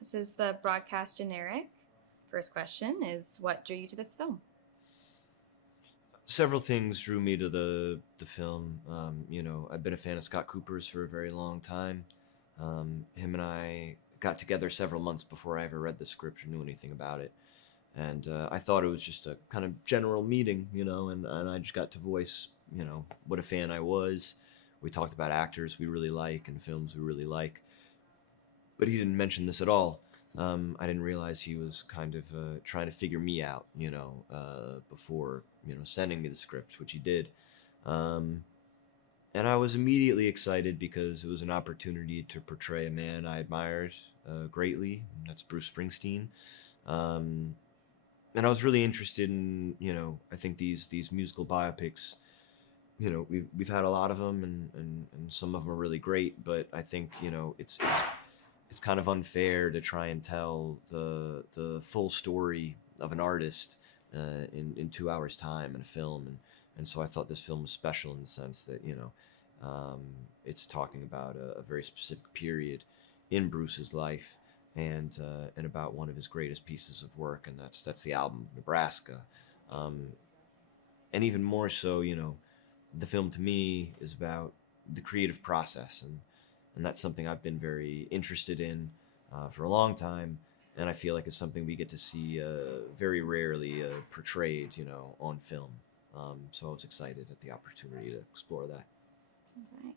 This is the broadcast generic. First question is what drew you to this film? Several things drew me to the film. I've been a fan of Scott Cooper's for a very long time. Him and I got together several months before I ever read the script or knew anything about it, and I thought it was just a kind of general meeting, and I just got to voice, what a fan I was. We talked about actors we really like and films we really like, but he didn't mention this at all. I didn't realize he was kind of trying to figure me out, before sending me the script, which he did. Um, and I was immediately excited because it was an opportunity to portray a man I admired greatly. And that's Bruce Springsteen. Um, and I was really interested in, I think these musical biopics. We've had a lot of them, and some of them are really great. But I think it's kind of unfair to try and tell the full story of an artist in 2 hours time in a film, and so I thought this film was special in the sense that um, it's talking about a very specific period in Bruce's life, and about one of his greatest pieces of work, and that's the album Nebraska. um, and even more so, the film to me is about the creative process, and that's something I've been very interested in for a long time, and I feel like it's something we get to see very rarely portrayed, on film. So I was excited at the opportunity to explore that. Okay.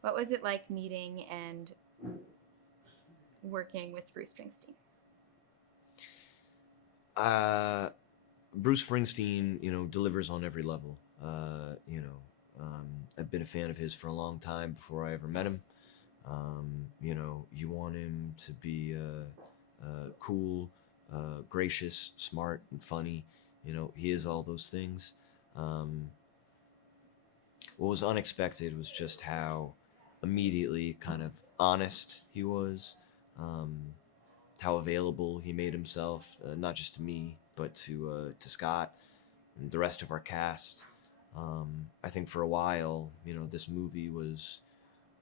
What was it like meeting and working with Bruce Springsteen? Uh, Bruce Springsteen, delivers on every level. I've been a fan of his for a long time before I ever met him. You want him to be cool, gracious, smart, and funny. He is all those things. Um, what was unexpected was just how immediately kind of honest he was, um, how available he made himself, not just to me, but to Scott and the rest of our cast. I think for a while, this movie was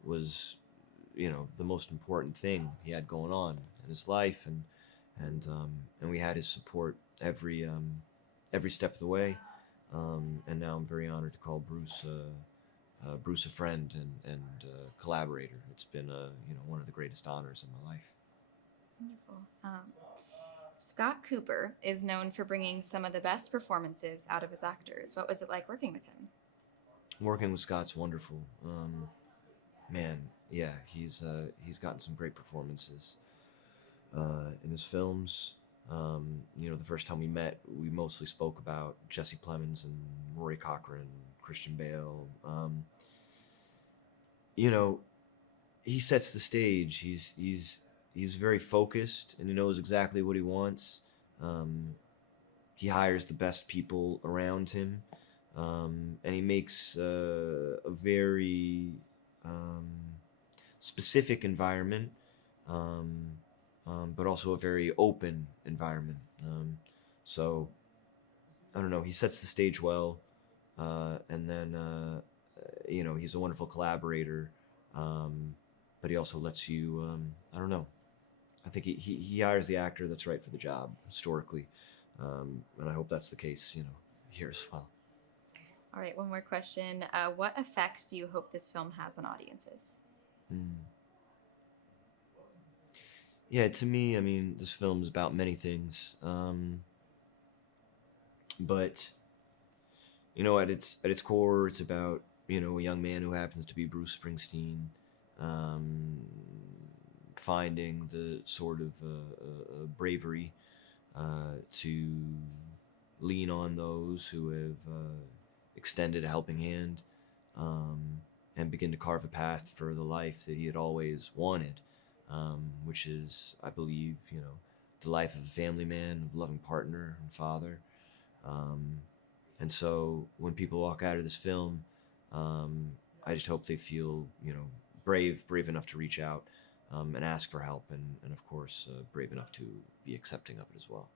the most important thing he had going on in his life, and we had his support every step of the way. And now I'm very honored to call Bruce a friend and collaborator. It's been one of the greatest honors of my life. Wonderful. Scott Cooper is known for bringing some of the best performances out of his actors. What was it like working with him? Working with Scott's wonderful. Man, yeah, he's gotten some great performances in his films. The first time we met, we mostly spoke about Jesse Plemons and Rory Cochrane, Christian Bale. You know, he sets the stage. He's very focused and he knows exactly what he wants. Um, he hires the best people around him, and he makes a very um, specific environment, um, but also a very open environment. So I don't know. He sets the stage well, and then he's a wonderful collaborator, um, but he also lets you. I don't know. I think he hires the actor that's right for the job historically, and I hope that's the case. Here as well. All right, one more question. What effect do you hope this film has on audiences? Mm. Yeah, to me, I mean, this film is about many things, but at its core, it's about a young man who happens to be Bruce Springsteen, um, finding the sort of bravery to lean on those who have extended a helping hand, um, and begin to carve a path for the life that he had always wanted, which is, I believe, the life of a family man, a loving partner and father. Um, and so when people walk out of this film, um, I just hope they feel, brave enough to reach out and ask for help, and of course, brave enough to be accepting of it as well.